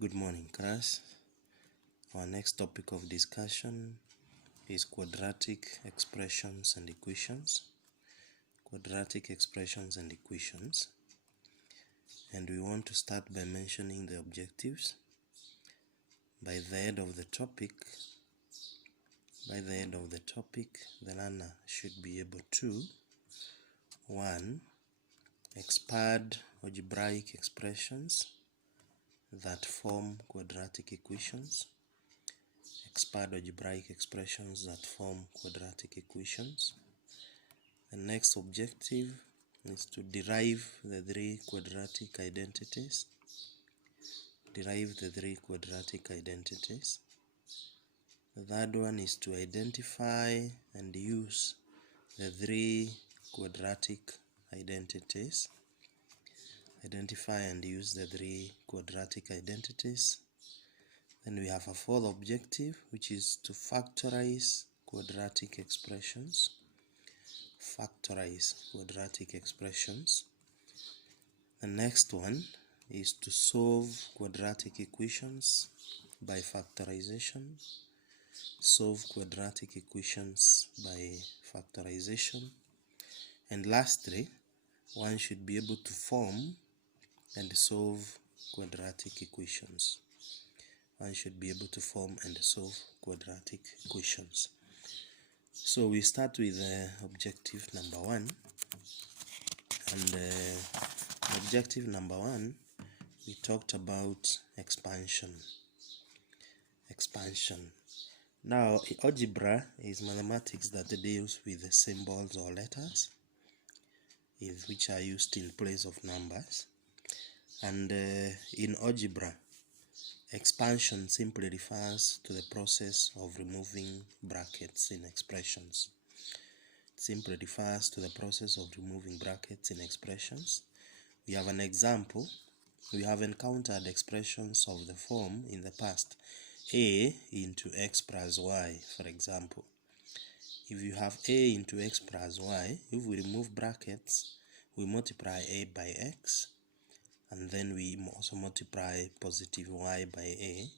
Good morning, class. Our next topic of discussion is quadratic expressions and equations. Quadratic expressions and equations. And we want to start by mentioning the objectives. By the end of the topic, the learner should be able to 1. Expand algebraic expressions that form quadratic equations. Expand algebraic expressions that form quadratic equations. The next objective is to derive the three quadratic identities. Derive the three quadratic identities. The third one is to identify and use the three quadratic identities. Identify and use the three quadratic identities. Then we have a fourth objective, which is to factorize quadratic expressions. Factorize quadratic expressions. The next one is to solve quadratic equations by factorization. Solve quadratic equations by factorization. And lastly, one should be able to form and solve quadratic equations. One should be able to form and solve quadratic equations. So we start with objective number 1. And objective number 1, we talked about expansion. Now, algebra is mathematics that deals with symbols or letters, which are used in place of numbers. And in algebra, expansion simply refers to the process of removing brackets in expressions. It simply refers to the process of removing brackets in expressions. We have an example. We have encountered expressions of the form in the past: a into x plus y, for example. If you have a into x plus y, if we remove brackets, we multiply a by x, and then we also multiply positive y by a,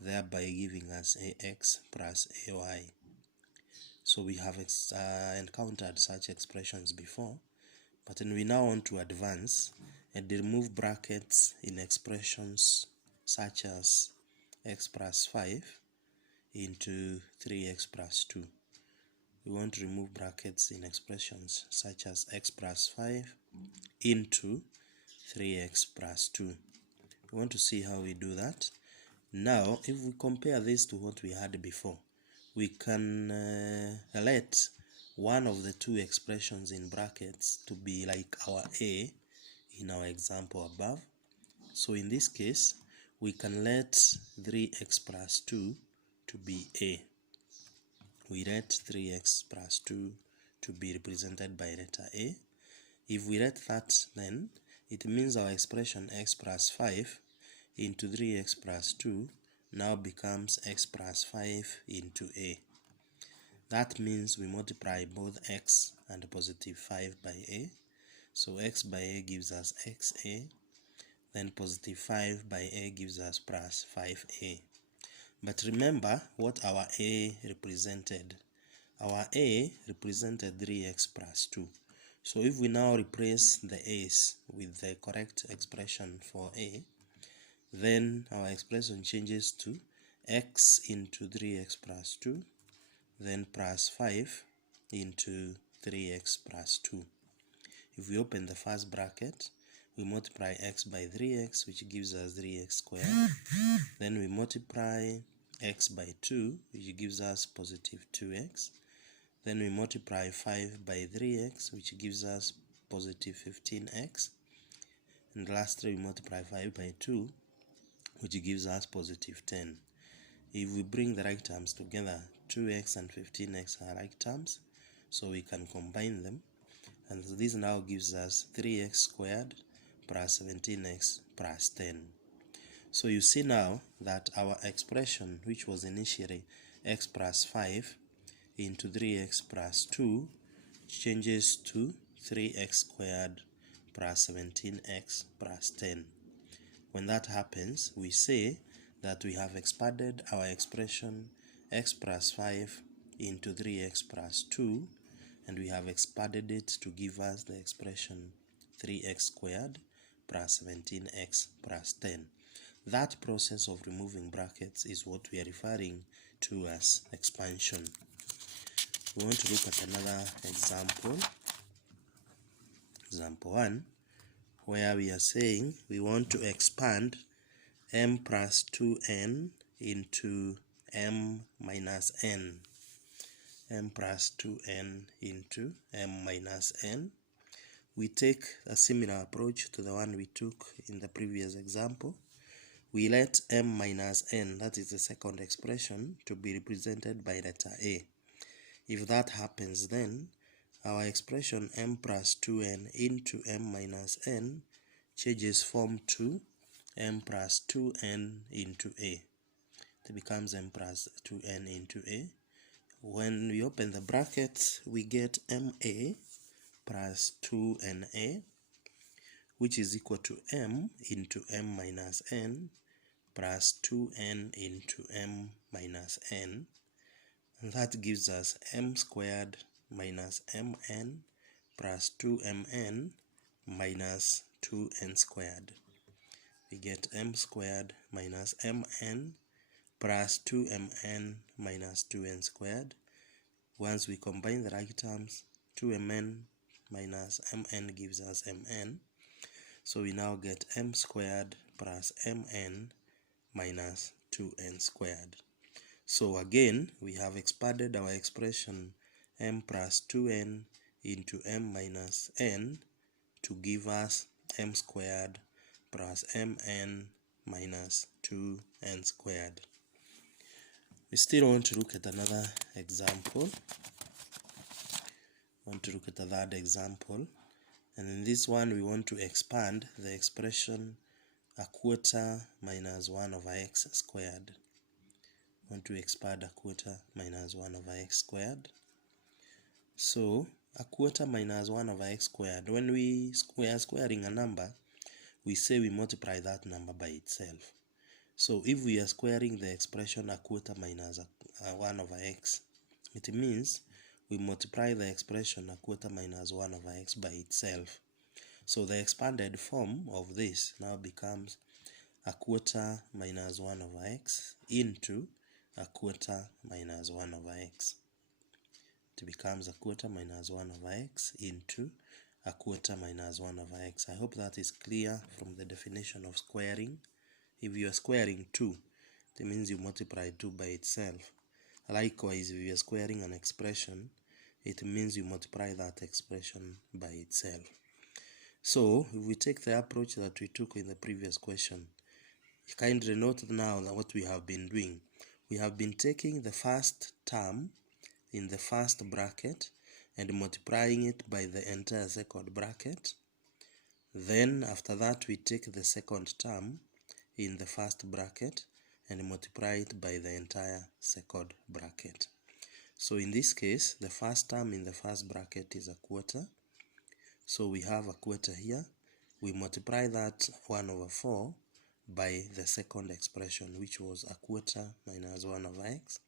thereby giving us ax plus ay. So we have encountered such expressions before, but then we now want to advance and remove brackets in expressions such as x plus 5 into 3x plus 2. We want to remove brackets in expressions such as x plus 5 into 3x plus 2. We want to see how we do that. Now, if we compare this to what we had before, we can let one of the two expressions in brackets to be like our a in our example above. So in this case, we can let 3x plus 2 to be a. We let 3x plus 2 to be represented by letter a. If we let that, then it means our expression x plus 5 into 3x plus 2 now becomes x plus 5 into a. That means we multiply both x and positive 5 by a. So x by a gives us xa, then positive 5 by a gives us plus 5a. But remember what our a represented. Our a represented 3x plus 2. So if we now replace the a's with the correct expression for a, then our expression changes to x into 3x plus 2, then plus 5 into 3x plus 2. If we open the first bracket, we multiply x by 3x, which gives us 3x squared. Then we multiply x by 2, which gives us positive 2x. Then we multiply 5 by 3x, which gives us positive 15x. And lastly, we multiply 5 by 2, which gives us positive 10. If we bring the right terms together, 2x and 15x are like terms, so we can combine them. And this now gives us 3x squared plus 17x plus 10. So you see now that our expression, which was initially x plus 5 into 3x plus 2, changes to 3x squared plus 17x plus 10. When that happens, we say that we have expanded our expression x plus 5 into 3x plus 2, and we have expanded it to give us the expression 3x squared plus 17x plus 10. That process of removing brackets is what we are referring to as expansion. We want to look at another example, example 1, where we are saying we want to expand m plus 2n into m minus n. M plus 2n into m minus n. We take a similar approach to the one we took in the previous example. We let m minus n, that is the second expression, to be represented by letter a. If that happens, then our expression m plus 2n into m minus n changes form to m plus 2n into a. It becomes m plus 2n into a. When we open the brackets, we get ma plus 2na, which is equal to m into m minus n plus 2n into m minus n. And that gives us m squared minus mn plus 2mn minus 2n squared. We get m squared minus mn plus 2mn minus 2n squared. Once we combine the right terms, 2mn minus mn gives us mn. So we now get m squared plus mn minus 2n squared. So again, we have expanded our expression m plus 2n into m minus n to give us m squared plus mn minus 2n squared. We still want to look at another example. A third example. And in this one, we want to expand the expression a quarter minus 1 over x squared. Want to expand a quarter minus 1 over x squared. So a quarter minus 1 over x squared, when we are squaring a number, we say we multiply that number by itself. So if we are squaring the expression a quarter minus 1 over x, it means we multiply the expression a quarter minus 1 over x by itself. So the expanded form of this now becomes a quarter minus 1 over x into a quarter minus 1 over x. It becomes a quarter minus 1 over x into a quarter minus 1 over x. I hope that is clear from the definition of squaring. If you are squaring 2, it means you multiply 2 by itself. Likewise, if you are squaring an expression, it means you multiply that expression by itself. So, if we take the approach that we took in the previous question, kindly note now that what we have been doing. We have been taking the first term in the first bracket and multiplying it by the entire second bracket. Then, after that, we take the second term in the first bracket and multiply it by the entire second bracket. So in this case, the first term in the first bracket is a quarter. So we have a quarter here. We multiply that 1 over 4 by the second expression, which was a quarter minus 1 over x.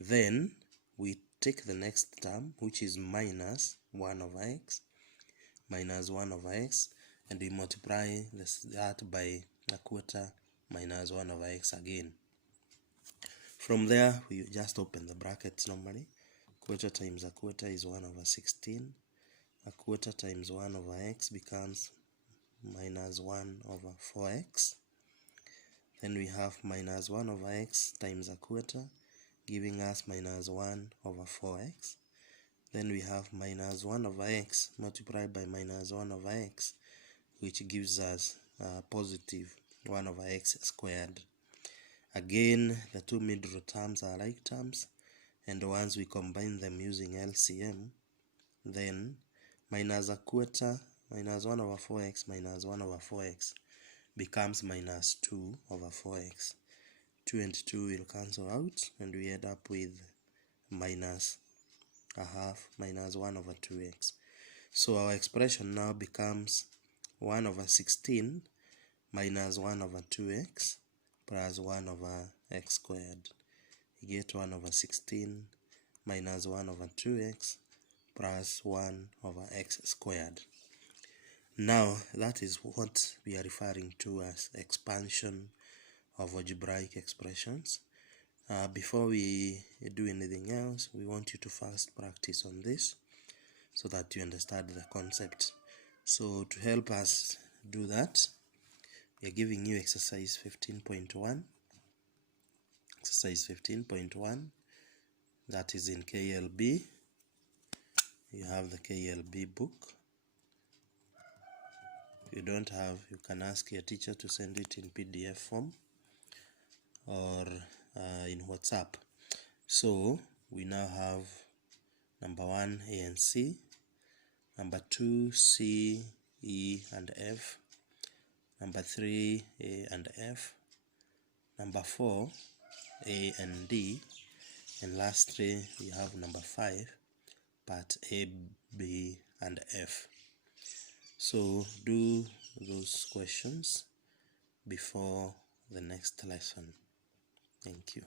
Then we take the next term, which is minus 1 over x, minus 1 over x, and we multiply that by a quarter minus 1 over x again. From there, we just open the brackets normally. Quarter times a quarter is 1 over 16. A quarter times 1 over x becomes minus 1 over 4x. Then we have minus 1 over x times a quarter, giving us minus 1 over 4x. Then we have minus 1 over x multiplied by minus 1 over x, which gives us positive 1 over x squared. Again, the two middle terms are like terms, and once we combine them using LCM, then minus a quarter, minus 1 over 4x minus 1 over 4x becomes minus 2 over 4x. 2 and 2 will cancel out, and we end up with minus a half, minus 1 over 2x. So our expression now becomes 1 over 16 minus 1 over 2x plus 1 over x squared. You get 1 over 16 minus 1 over 2x plus 1 over x squared. Now that is what we are referring to as expansion of algebraic expressions. Before we do anything else, we want you to first practice on this so that you understand the concept. So to help us do that, we are giving you exercise 15.1. Exercise 15.1, that is in KLB. You have the KLB book. If you don't have, you can ask your teacher to send it in PDF form or in WhatsApp. So we now have number 1 A and C, number 2 C, E and F, number 3 A and F, number 4 A and D, and lastly we have number 5 part A, B and F. So do those questions before the next lesson. Thank you.